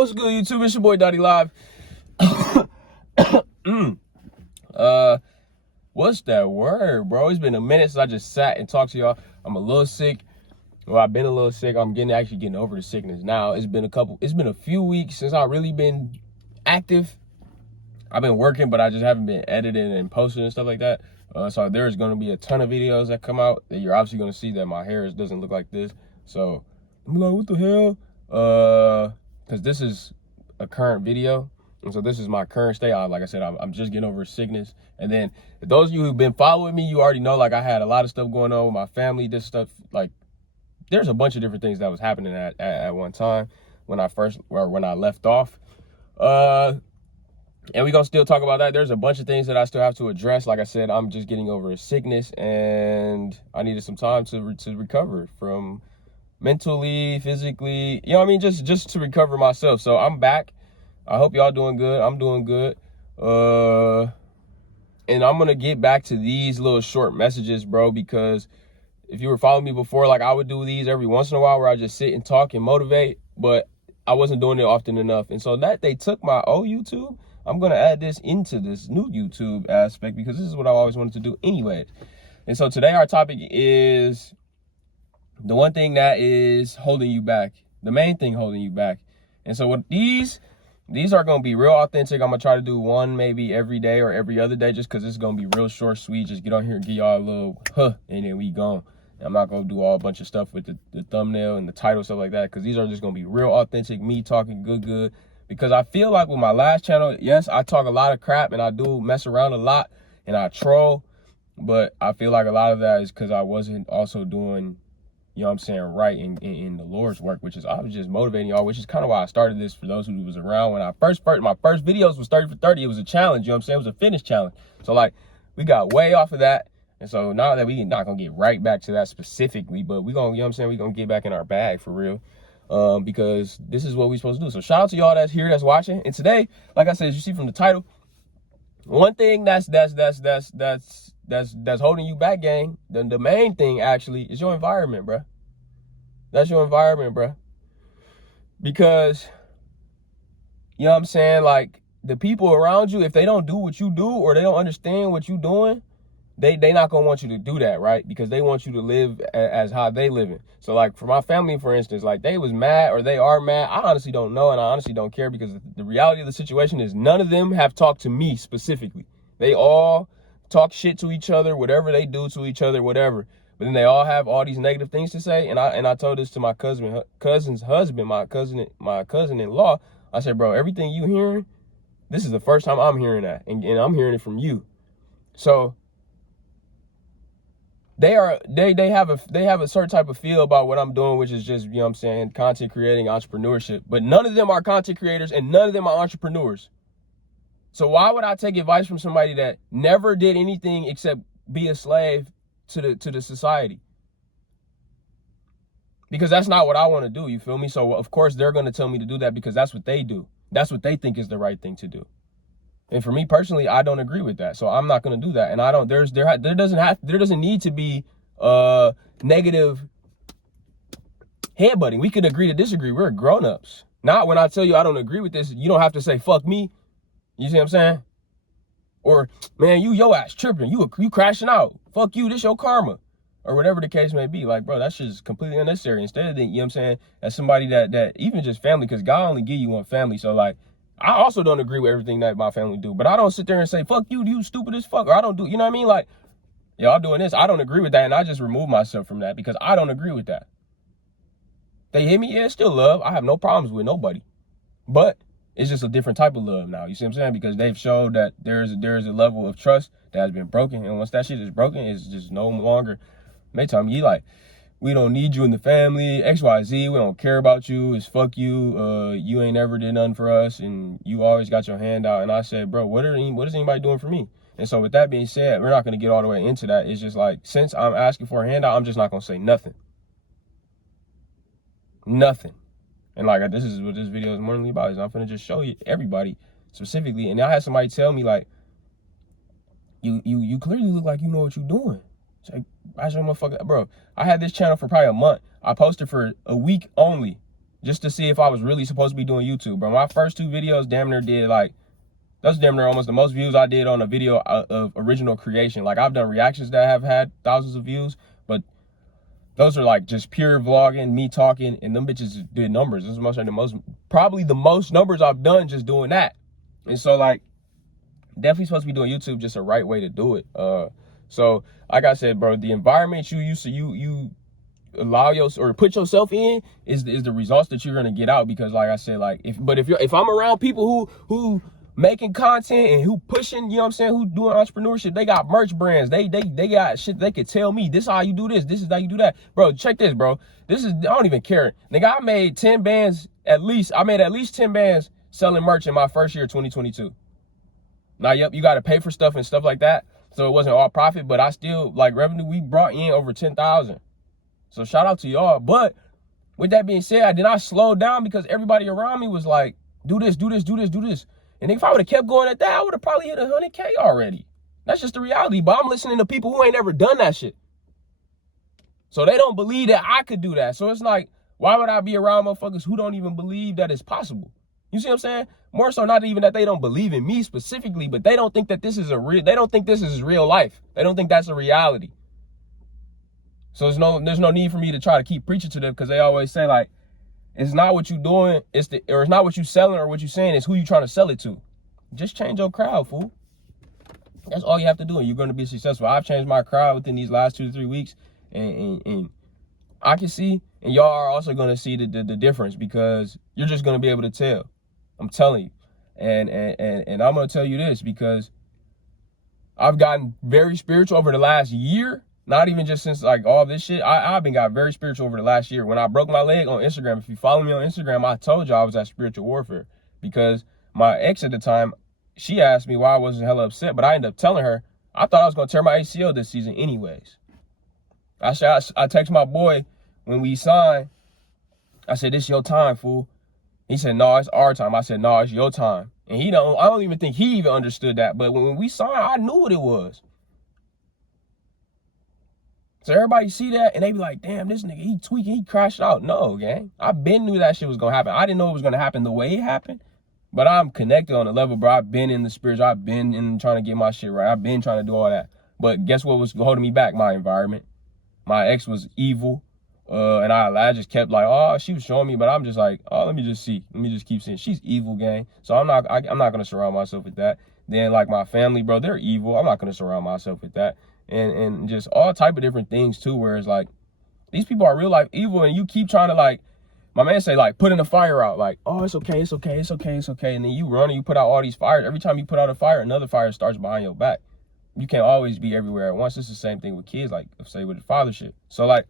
What's good, YouTube? It's your boy Dottie Live. What's that word, bro? It's been a minute since I just sat and talked to y'all. I'm a little sick. Well, I've been a little sick. I'm actually getting over the sickness now. It's been a few weeks since I've really been active. I've been working, but I just haven't been editing and posting and stuff like that. So there's going to be a ton of videos that come out that you're obviously going to see that my hair doesn't look like this. So I'm like, what the hell? Because this is a current video. And so this is my current state. Like I said, I'm just getting over sickness. And then those of you who've been following me, you already know, like, I had a lot of stuff going on with my family. This stuff, like, there's a bunch of different things that was happening at one time when I left off. And we're going to still talk about that. There's a bunch of things that I still have to address. Like I said, I'm just getting over a sickness, and I needed some time to recover from mentally, physically, you know what I mean? Just to recover myself. So I'm back. I hope y'all doing good. I'm doing good. And I'm going to get back to these little short messages, bro, because if you were following me before, like, I would do these every once in a while where I just sit and talk and motivate, but I wasn't doing it often enough. And so that they took my old YouTube, I'm going to add this into this new YouTube aspect because this is what I always wanted to do anyway. And so today our topic is the one thing that is holding you back, the main thing holding you back. And so what these are going to be real authentic. I'm going to try to do one maybe every day or every other day just because it's going to be real short, sweet. Just get on here and give y'all a little and then we gone. I'm not going to do all a bunch of stuff with the thumbnail and the title, stuff like that, because these are just going to be real authentic, me talking good. Because I feel like with my last channel, yes, I talk a lot of crap and I do mess around a lot and I troll. But I feel like a lot of that is because I wasn't also doing, you know what I'm saying, right in the Lord's work, which is I was just motivating y'all, which is kind of why I started this. For those who was around when I first my first videos was 30 for 30. It was a challenge, you know what I'm saying? It was a fitness challenge. So like we got way off of that. And so now that we not gonna get right back to that specifically, but we gonna, you know what I'm saying, we gonna get back in our bag for real. Because this is what we supposed to do. So shout out to y'all that's here, that's watching. And today, like I said, as you see from the title, one thing that's holding you back, gang, the main thing actually is your environment, bro. That's your environment, bro. Because, you know what I'm saying, like, the people around you, if they don't do what you do or they don't understand what you doing, they not gonna want you to do that, right? Because they want you to live as how they living. So like for my family, for instance, like they was mad or they are mad. I honestly don't know, and I honestly don't care, because the reality of the situation is none of them have talked to me specifically. They all talk shit to each other, whatever they do to each other, whatever. But then they all have all these negative things to say. And I told this to my cousin's husband, my cousin-in-law. I said, bro, everything you hearing, this is the first time I'm hearing that, and I'm hearing it from you. So they have a certain type of feel about what I'm doing, which is just, you know what I'm saying, content creating, entrepreneurship. But none of them are content creators and none of them are entrepreneurs. So why would I take advice from somebody that never did anything except be a slave to the society? Because that's not what I want to do, you feel me? So of course they're going to tell me to do that because that's what they do. That's what they think is the right thing to do. And for me personally, I don't agree with that. So I'm not going to do that. And I don't, there doesn't need to be negative headbutting. We could agree to disagree. We're grown-ups. Not when I tell you I don't agree with this, you don't have to say fuck me. You see what I'm saying? Or, man, your ass tripping. You crashing out. Fuck you, this your karma. Or whatever the case may be. Like, bro, that shit is completely unnecessary. Instead of, you know what I'm saying, as somebody that even just family, because God only give you one family. So like, I also don't agree with everything that my family do, but I don't sit there and say, fuck you, you stupid as fuck, or I don't do, you know what I mean? Like, y'all doing this, I don't agree with that, and I just remove myself from that because I don't agree with that. They hit me, yeah, it's still love. I have no problems with nobody, but it's just a different type of love now, you see what I'm saying? Because they've showed that there's a level of trust that has been broken, and once that shit is broken, it's just no longer, they tell me, like, we don't need you in the family, XYZ, we don't care about you, it's fuck you, you ain't ever did nothing for us, and you always got your hand out. And I said, bro, what is anybody doing for me? And so with that being said, we're not going to get all the way into that. It's just like, since I'm asking for a handout, I'm just not going to say nothing. Nothing. And like, this is what this video is mainly about, is I'm going to just show you everybody specifically. And I had somebody tell me, like, you clearly look like you know what you're doing. It's like, I show motherfucker, bro, I had this channel for probably a month. I posted for a week only. just to see if I was really supposed to be doing YouTube, bro. My first 2 videos damn near did like, that's damn near almost the most views I did on a video of original creation. Like, I've done reactions that have had thousands of views, but those are like just pure vlogging, me talking, and them bitches did numbers. This is probably the most numbers I've done just doing that. And so, like, definitely supposed to be doing YouTube, just a right way to do it. So like I said, bro, the environment you allow or put yourself in is the results that you're gonna get out. Because like I said, like if I'm around people who making content and who pushing, you know what I'm saying, who doing entrepreneurship, they got merch brands, they got shit they could tell me, this is how you do this is how you do that. Bro, check this, bro. I don't even care. Nigga, I made 10 bands at least 10 bands selling merch in my first year, 2022. Now, yep, you got to pay for stuff and stuff like that, so it wasn't all profit, but I still, like, revenue, we brought in over 10,000. So shout out to y'all. But with that being said, I did not slow down because everybody around me was like, do this. And if I would have kept going at that, I would have probably hit 100K already. That's just the reality. But I'm listening to people who ain't ever done that shit. So they don't believe that I could do that. So it's like, why would I be around motherfuckers who don't even believe that it's possible? You see what I'm saying? More so, not even that they don't believe in me specifically, but they don't think that this is they don't think this is real life. They don't think that's a reality. So there's no need for me to try to keep preaching to them, because they always say, like, it's not what you doing, it's not what you selling or what you saying, it's who you trying to sell it to. Just change your crowd, fool. That's all you have to do, and you're going to be successful. I've changed my crowd within these last 2 to 3 weeks, and I can see, and y'all are also going to see the difference, because you're just going to be able to tell. I'm telling you. And I'm going to tell you this, because I've gotten very spiritual over the last year. Not even just since, like, all this shit. I've been got very spiritual over the last year. When I broke my leg on Instagram, if you follow me on Instagram, I told you I was at spiritual warfare. Because my ex at the time, she asked me why I wasn't hella upset, but I ended up telling her I thought I was going to tear my ACL this season anyways. I texted my boy when we signed. I said, "This your time, fool." He said, "No, it's our time." I said, "No, it's your time." And I don't even think he even understood that. But when we signed, I knew what it was. So everybody see that and they be like, "Damn, this nigga, he tweaking, he crashed out." No, gang. I been knew that shit was going to happen. I didn't know it was going to happen the way it happened. But I'm connected on a level, bro. I've been in the spiritual. I've been in trying to get my shit right. I've been trying to do all that. But guess what was holding me back? My environment. My ex was evil. And I just kept like, oh, she was showing me, but I'm just like, oh, let me just see. Let me just keep seeing. She's evil, gang. So I'm not going to surround myself with that. Then, like, my family, bro, they're evil. I'm not going to surround myself with that. And just all type of different things, too, where it's like, these people are real life evil, and you keep trying to, like, my man say, like, putting the fire out. Like, oh, it's okay. And then you run and you put out all these fires. Every time you put out a fire, another fire starts behind your back. You can't always be everywhere at once. It's the same thing with kids, like, say, with the fathership. So, like,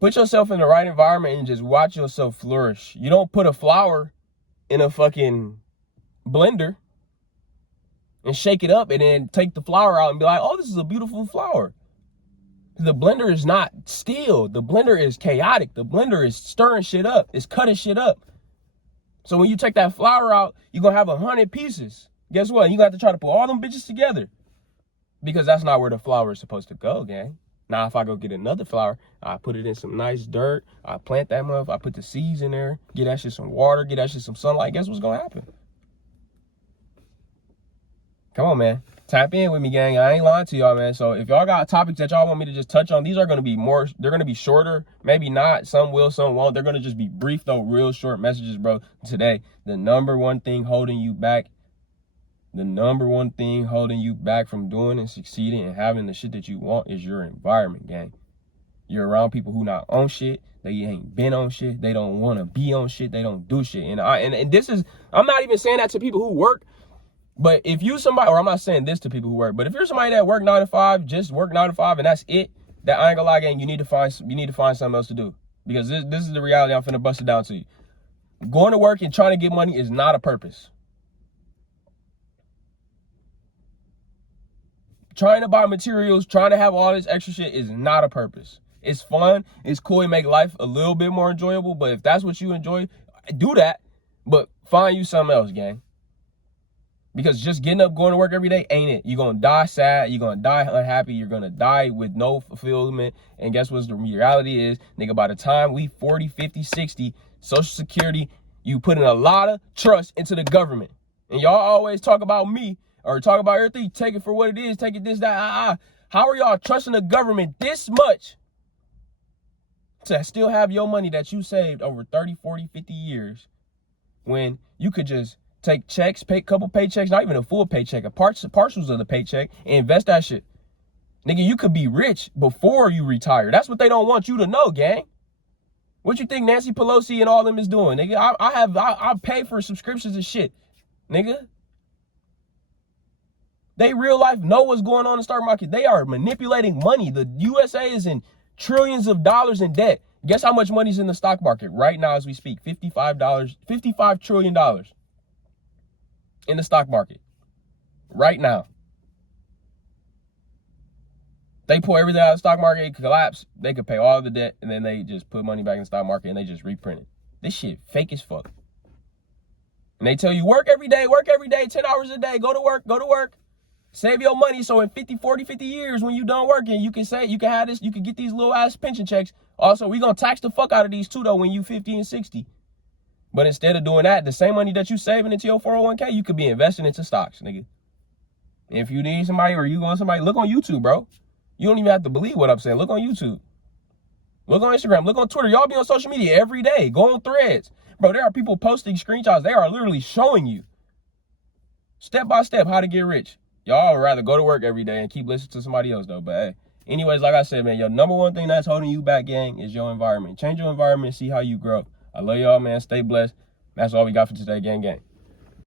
put yourself in the right environment and just watch yourself flourish. You don't put a flower in a fucking blender and shake it up and then take the flower out and be like, oh, this is a beautiful flower. The blender is not still. The blender is chaotic. The blender is stirring shit up. It's cutting shit up. So when you take that flower out, you're going to have 100 pieces. Guess what? You're going to have to try to put all them bitches together, because that's not where the flower is supposed to go, gang. Now, if I go get another flower, I put it in some nice dirt. I plant that motherfucker. I put the seeds in there. Get that shit some water. Get that shit some sunlight. Guess what's going to happen? Come on, man. Tap in with me, gang. I ain't lying to y'all, man. So if y'all got topics that y'all want me to just touch on, these are going to be they're going to be shorter. Maybe not. Some will, some won't. They're going to just be brief, though, real short messages, bro. Today, the number one thing holding you back from doing and succeeding and having the shit that you want is your environment, gang. You're around people who not on shit. They ain't been on shit. They don't want to be on shit. They don't do shit. And this is, I'm not even saying that to people who work. But if you somebody, or I'm not saying this to people who work, but if you're somebody that work 9 to 5, just work 9 to 5, and that's it, that I ain't gonna lie, gang, you need to find something else to do. Because this is the reality. I'm finna bust it down to you. Going to work and trying to get money is not a purpose. Trying to buy materials, trying to have all this extra shit is not a purpose. It's fun, it's cool, it make life a little bit more enjoyable, but if that's what you enjoy, do that, but find you something else, gang. Because just getting up, going to work every day ain't it. You're going to die sad. You're going to die unhappy. You're going to die with no fulfillment. And guess what the reality is? Nigga, by the time we 40, 50, 60, Social Security, you put in a lot of trust into the government. And y'all always talk about me or talk about everything. Take it for what it is. Take it this, that. How are y'all trusting the government this much to still have your money that you saved over 30, 40, 50 years when you could just take checks, pay a couple paychecks, not even a full paycheck, partials of the paycheck, and invest that shit? Nigga, you could be rich before you retire. That's what they don't want you to know, gang. What you think Nancy Pelosi and all them is doing? Nigga, I pay for subscriptions and shit. Nigga. They real life know what's going on in the stock market. They are manipulating money. The USA is in trillions of dollars in debt. Guess how much money's in the stock market right now as we speak? $55 trillion in the stock market right now. They pull everything out of the stock market, it collapse, they could pay all the debt, and then they just put money back in the stock market and they just reprint it. This shit fake as fuck. And they tell you work every day, 10 hours a day, go to work. Save your money so in 50 years when you done working, you can have this, you can get these little ass pension checks. Also, we gonna tax the fuck out of these too though when you 50 and 60. But instead of doing that, the same money that you saving into your 401k, you could be investing into stocks, nigga. If you need somebody or you want somebody, look on YouTube, bro. You don't even have to believe what I'm saying. Look on YouTube. Look on Instagram. Look on Twitter. Y'all be on social media every day. Go on Threads. Bro, there are people posting screenshots. They are literally showing you step by step how to get rich. Y'all would rather go to work every day and keep listening to somebody else, though. But, hey, anyways, like I said, man, your number one thing that's holding you back, gang, is your environment. Change your environment and see how you grow. I love y'all, man. Stay blessed. That's all we got for today, gang.